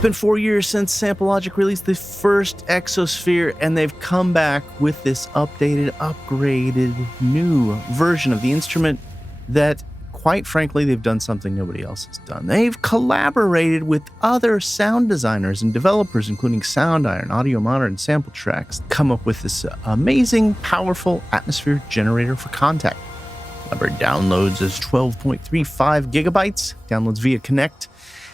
been 4 years since Sampletraxx released the first Xosphere, and they've come back with this updated, upgraded, new version of the instrument that, quite frankly, they've done something nobody else has done. They've collaborated with other sound designers and developers, including Soundiron, Audio Monitor, and Sampletraxx, come up with this amazing, powerful atmosphere generator for Contact. Library downloads is 12.35 gigabytes, downloads via Connect,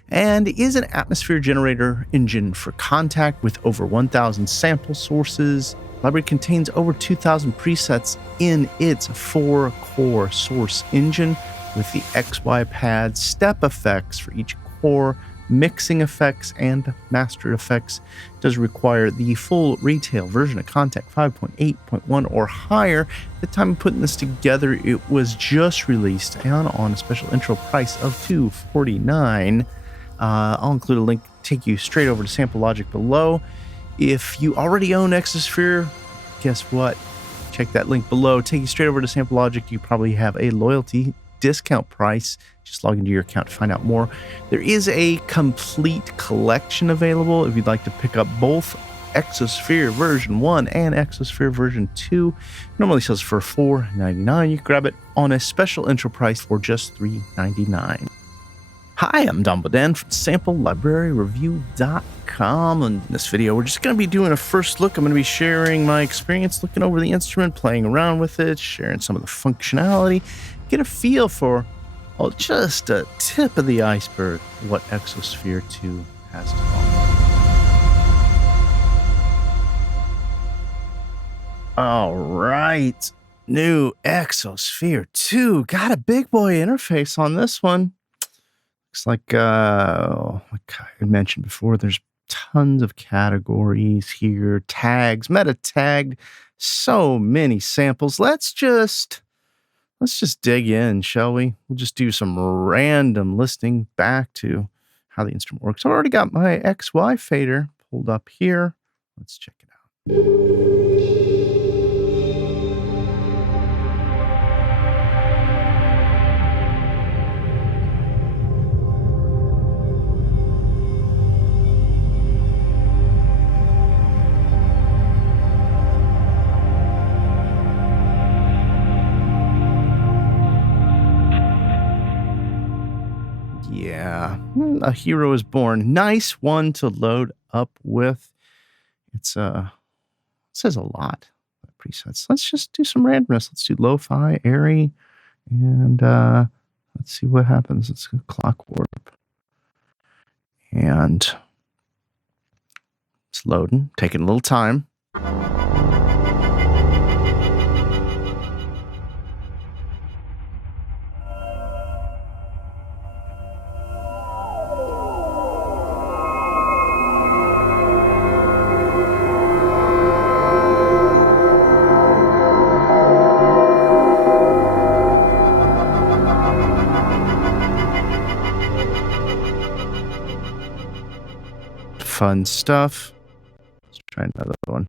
and is an atmosphere generator engine for Contact with over 1,000 sample sources. Library contains over 2,000 presets in its 4-core source engine with the XY pad, step effects for each core, mixing effects, and mastered effects. It does require the full retail version of Contact 5.8.1 or higher. At the time of putting this together, it was just released and on a special intro price of $249. I'll include a link to take you straight over to Sampletraxx below. If you already own Xosphere, guess what? Check that link below. Take you straight over to Sampletraxx. You probably have a loyalty discount price. Just log into your account to find out more. There is a complete collection available if you'd like to pick up both Xosphere version 1 and Xosphere version 2. Normally sells for $4.99. You can grab it on a special intro price for just $3.99. Hi, I'm Dumbledore from SampleLibraryReview.com. In this video, we're just going to be doing a first look. I'm going to be sharing my experience looking over the instrument, playing around with it, sharing some of the functionality, get a feel for, well, just a tip of the iceberg, what Xosphere 2 has to offer. All right, new Xosphere 2. Got a big boy interface on this one. Like I had mentioned before, there's tons of categories here, tags, meta tagged, so many samples. Let's just dig in, shall we? We'll just do some random listening back to how the instrument works. I've already got my XY fader pulled up here. Let's check it out. Yeah, a hero is born. Nice one to load up with. It says a lot of presets. Let's just do some randomness. Let's do lo-fi, airy, and let's see what happens. Let's go clock warp. And it's loading, taking a little time. Fun stuff. Let's try another one.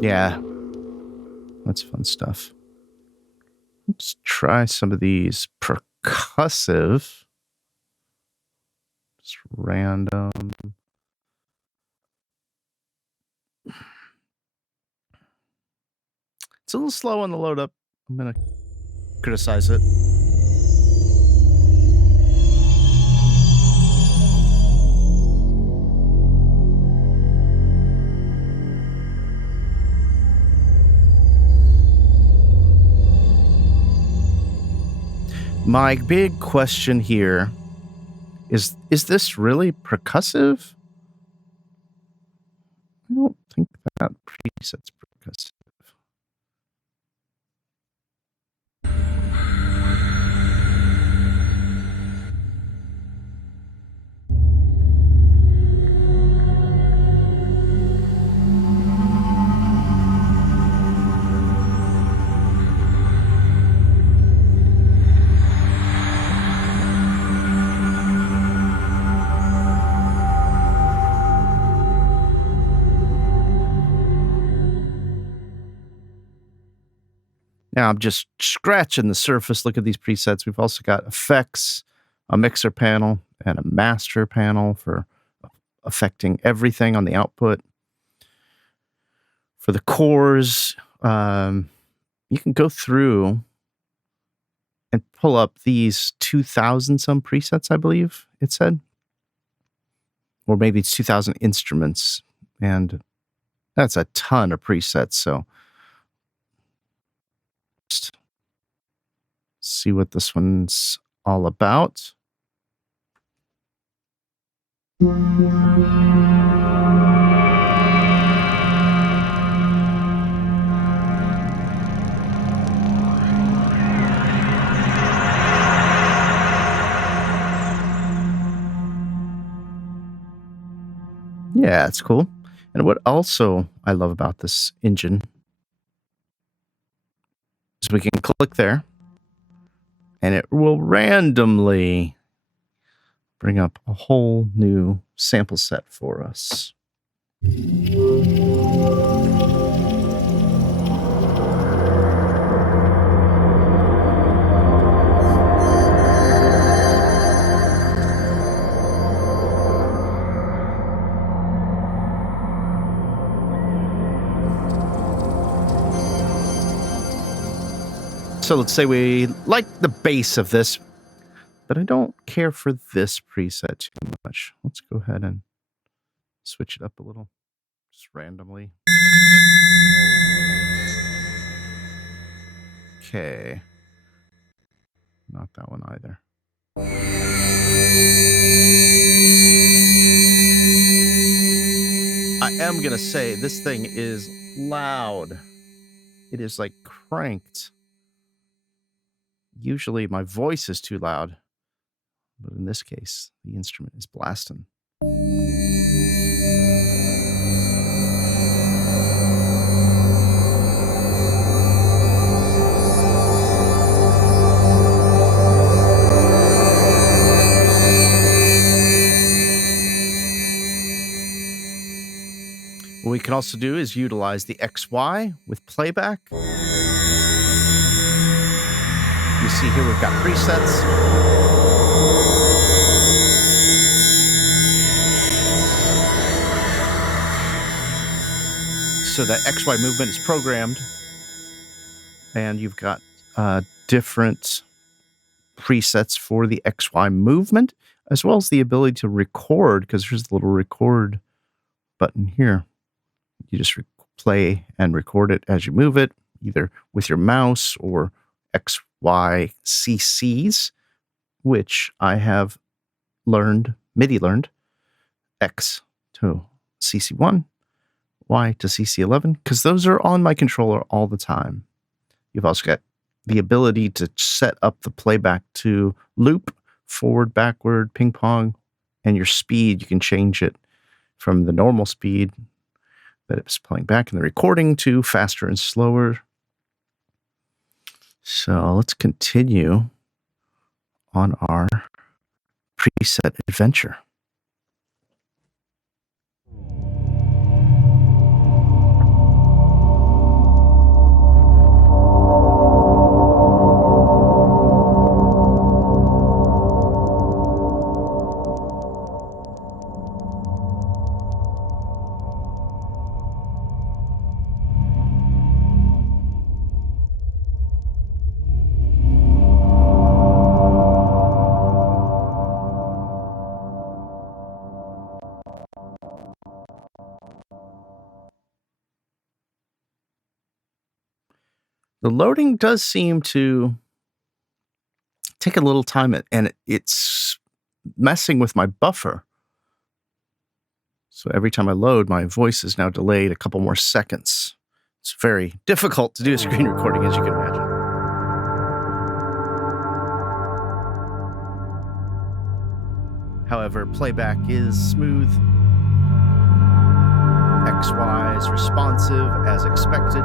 Yeah, that's fun stuff. Let's try some of these percussive. Just random. It's a little slow on the load up. I'm going to criticize it. My big question here is this really percussive? I don't think that preset's percussive. Now I'm just scratching the surface. Look at these presets. We've also got effects, a mixer panel, and a master panel for affecting everything on the output. For the cores, you can go through and pull up these 2,000 some presets, I believe it said. Or maybe it's 2,000 instruments. And that's a ton of presets. So let's see what this one's all about. Yeah, it's cool. And what also I love about this engine is we can click there and it will randomly bring up a whole new sample set for us. So let's say we like the bass of this, but I don't care for this preset too much. Let's go ahead and switch it up a little, just randomly. Okay. Not that one either. I am going to say this thing is loud. It is like cranked. Usually my voice is too loud, but in this case, the instrument is blasting. What we can also do is utilize the XY with Playback. You see here we've got presets. So that XY movement is programmed. And you've got different presets for the XY movement, as well as the ability to record, because there's a little record button here. You just play and record it as you move it, either with your mouse or XY CCs, which I have MIDI learned, X to CC1, Y to CC11, because those are on my controller all the time. You've also got the ability to set up the playback to loop, forward, backward, ping pong, and your speed. You can change it from the normal speed that it was playing back in the recording to faster and slower. So let's continue on our preset adventure. The loading does seem to take a little time, and it's messing with my buffer. So every time I load, my voice is now delayed a couple more seconds. It's very difficult to do a screen recording, as you can imagine. However, playback is smooth. XY is responsive as expected.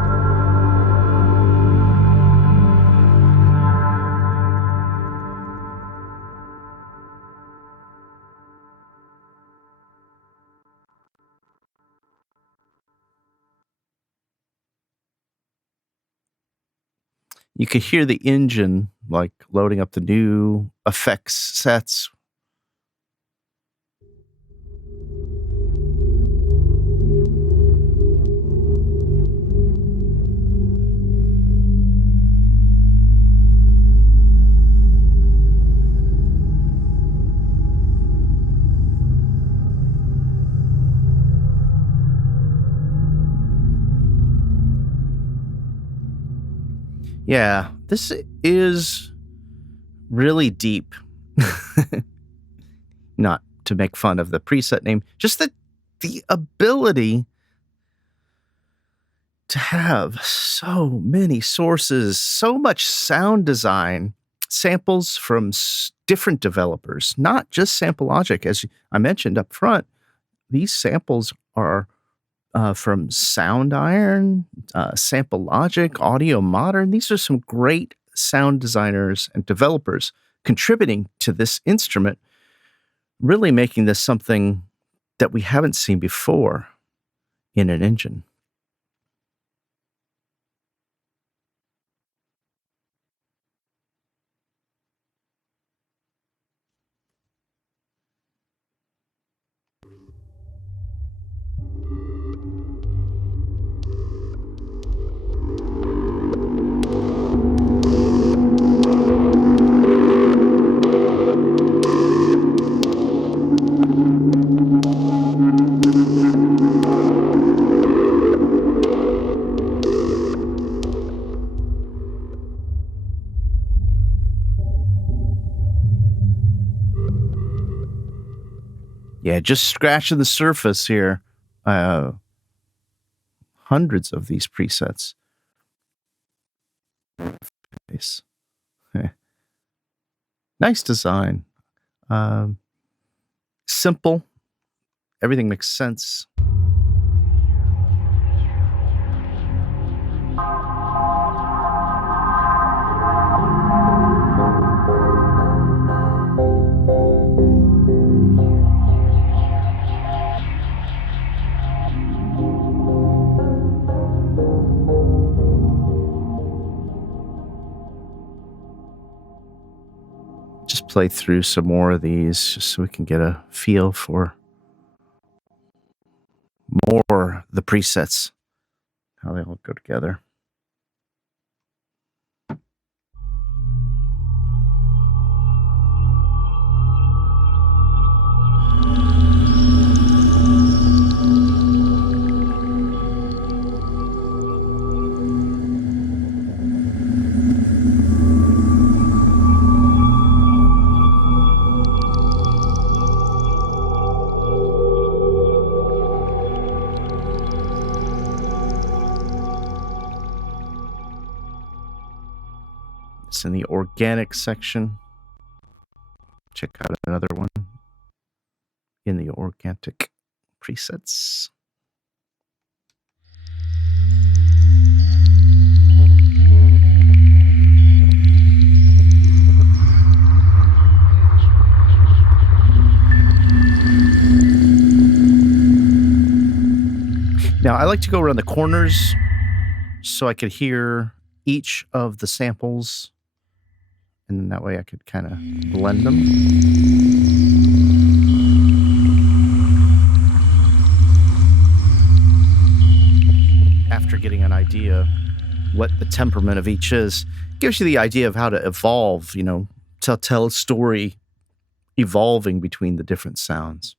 You could hear the engine like loading up the new effects sets. Yeah, this is really deep. Not to make fun of the preset name, just the ability to have so many sources, so much sound design, samples from different developers, not just Samplelogic. As I mentioned up front, these samples are from Soundiron, Samplelogic, Audio Modern. These are some great sound designers and developers contributing to this instrument, really making this something that we haven't seen before in an engine. Yeah, just scratching the surface here. Hundreds of these presets. Nice, nice design. Simple. Everything makes sense. Just play through some more of these just so we can get a feel for more the presets, how they all go together. In the organic section. Check out another one in the organic presets. Now, I like to go around the corners so I could hear each of the samples, and then that way I could kind of blend them. After getting an idea what the temperament of each is, gives you the idea of how to evolve, to tell a story evolving between the different sounds.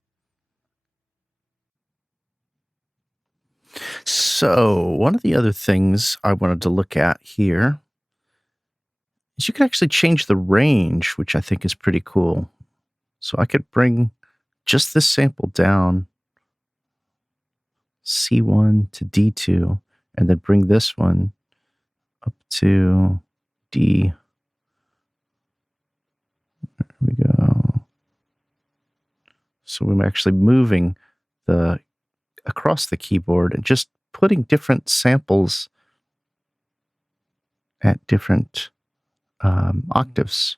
So one of the other things I wanted to look at here is you can actually change the range, which I think is pretty cool. So I could bring just this sample down, C1 to D2, and then bring this one up to D. There we go. So we're actually moving across the keyboard and just putting different samples at different octaves.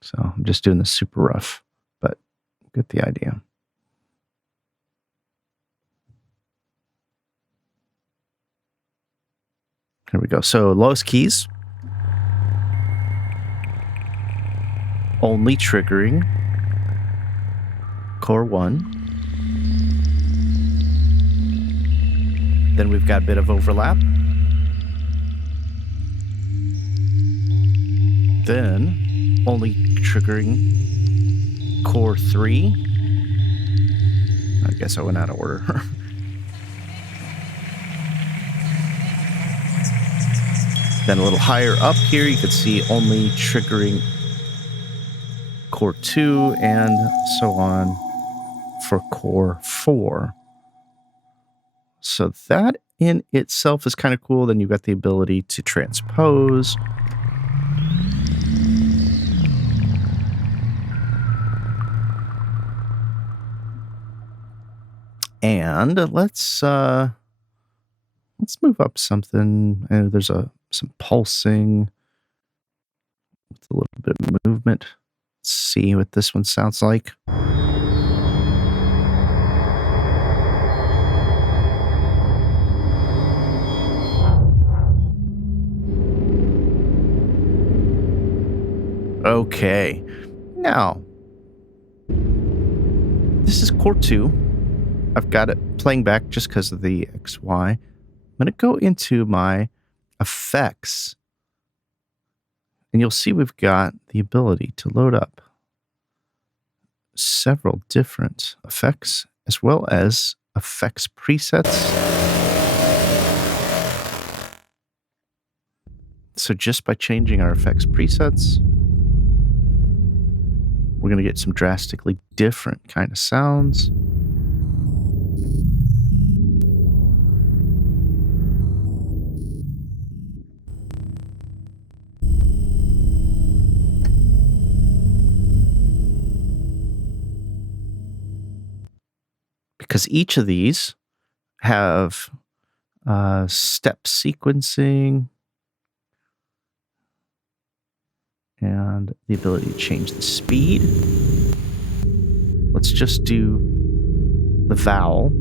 So I'm just doing this super rough, but get the idea. Here we go. So lowest keys. Only triggering core 1. Then we've got a bit of overlap. Then only triggering core 3. I guess I went out of order. Then a little higher up here, you can see only triggering core 2 and so on for core 4. So that in itself is kind of cool. Then you've got the ability to transpose. And let's move up something. There's some pulsing with a little bit of movement. Let's see what this one sounds like. Okay, now this is core 2. I've got it playing back just because of the XY. I'm going to go into my effects, and you'll see we've got the ability to load up several different effects as well as effects presets. So just by changing our effects presets, we're going to get some drastically different kind of sounds. Because each of these have step sequencing and the ability to change the speed. Let's just do the vowel.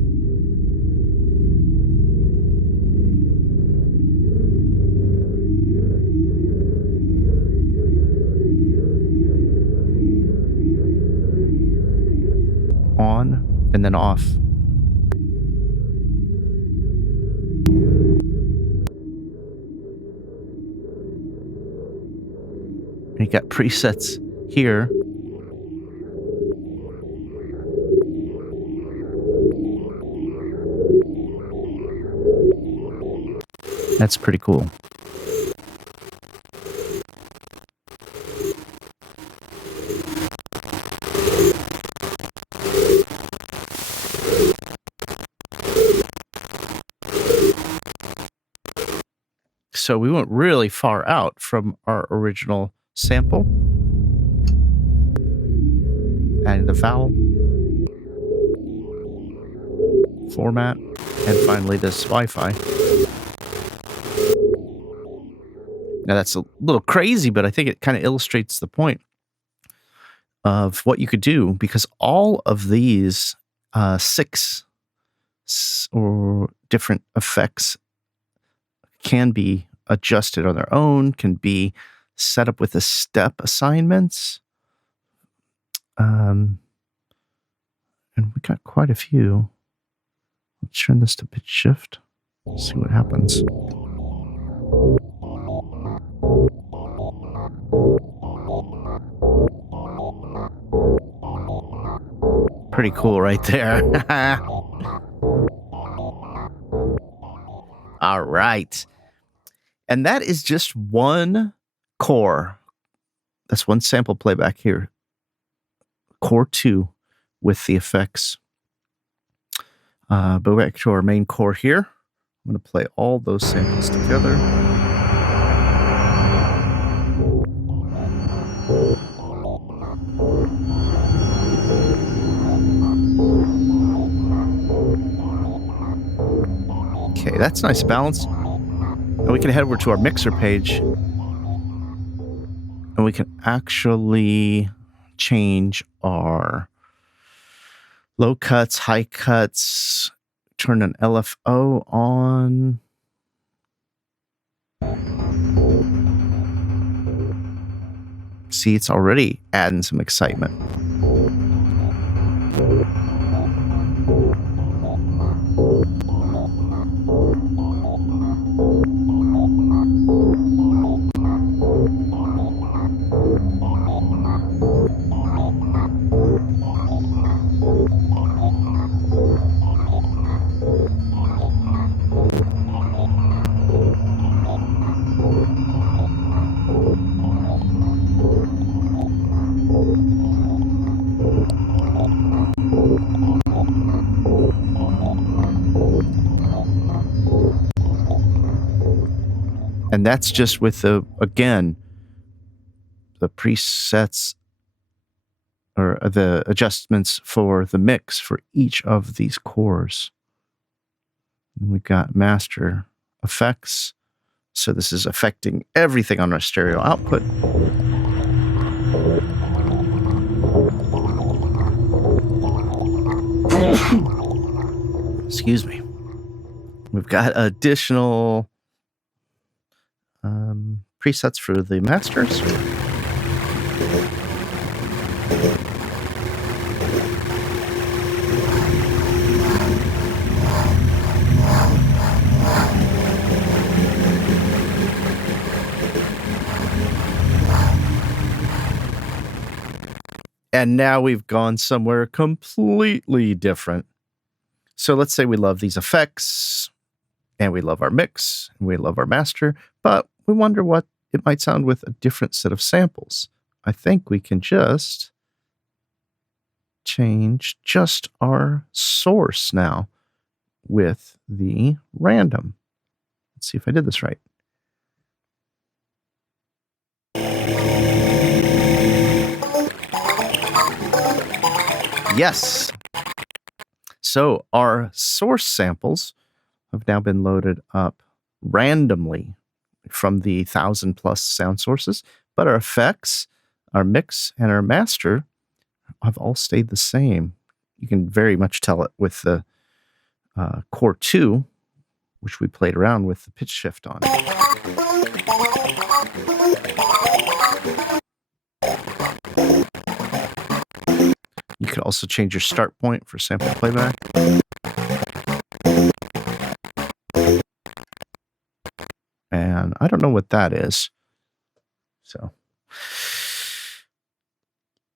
On and then off. And you got presets here. That's pretty cool. So we went really far out from our original sample. Adding the vowel format, and finally this Wi-Fi. Now that's a little crazy, but I think it kind of illustrates the point of what you could do, because all of these 6 or different effects can be adjusted on their own, can be set up with a step assignments. And we got quite a few. Let's turn this to pitch shift. See what happens. Pretty cool right there. All right. And that is just one core. That's one sample playback here. Core 2 with the effects. But back to our main core here. I'm going to play all those samples together. Okay, that's nice balance. And we can head over to our mixer page, and we can actually change our low cuts, high cuts, turn an LFO on. See, it's already adding some excitement. And that's just with the presets or the adjustments for the mix for each of these cores. And we've got master effects. So this is affecting everything on our stereo output. Excuse me. We've got additional presets for the masters. And now we've gone somewhere completely different. So let's say we love these effects, and we love our mix, and we love our master, but we wonder what it might sound with a different set of samples. I think we can just change just our source now with the random. Let's see if I did this right. Yes. So our source samples have now been loaded up randomly from the 1,000+ sound sources, but our effects, our mix, and our master have all stayed the same. You can very much tell it with the Core 2, which we played around with the pitch shift on. You could also change your start point for sample playback. And I don't know what that is. So,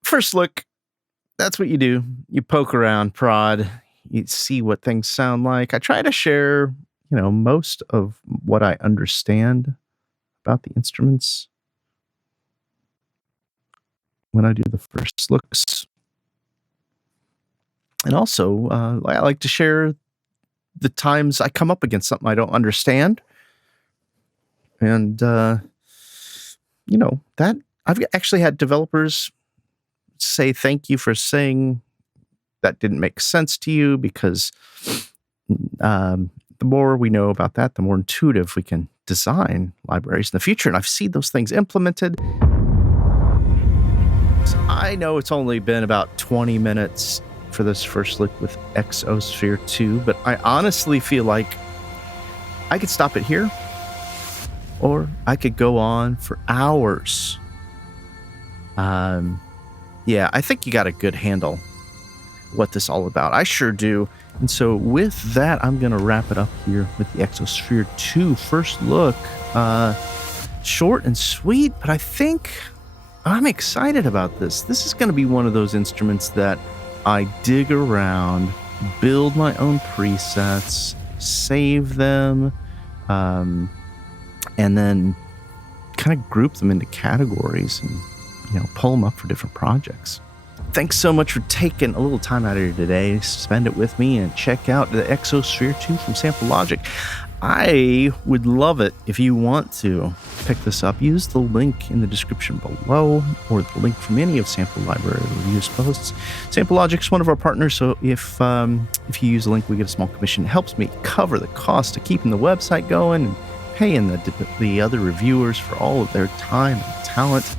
first look, that's what you do. You poke around, prod, you see what things sound like. I try to share, most of what I understand about the instruments when I do the first looks. And also, I like to share the times I come up against something I don't understand. And, that I've actually had developers say thank you for saying that didn't make sense to you, because the more we know about that, the more intuitive we can design libraries in the future. And I've seen those things implemented. So I know it's only been about 20 minutes for this first look with Xosphere 2, but I honestly feel like I could stop it here, or I could go on for hours. Yeah, I think you got a good handle what this is all about. I sure do. And so with that, I'm going to wrap it up here with the Xosphere 2 first look. Short and sweet, but I think I'm excited about this. This is going to be one of those instruments that I dig around, build my own presets, save them, and then kind of group them into categories and, pull them up for different projects. Thanks so much for taking a little time out of your day to spend it with me and check out the Xosphere 2 from Samplelogic. I would love it if you want to pick this up. Use the link in the description below, or the link from any of Sample Library Reviews posts. Samplelogic is one of our partners, so if you use the link, we get a small commission. It helps me cover the cost of keeping the website going and paying the other reviewers for all of their time and talent.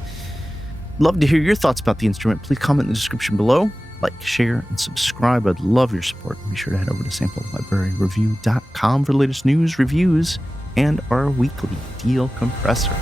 Love to hear your thoughts about the instrument. Please comment in the description below. Like, share, and subscribe. I'd love your support. Be sure to head over to samplelibraryreview.com for the latest news, reviews, and our weekly deal compressor.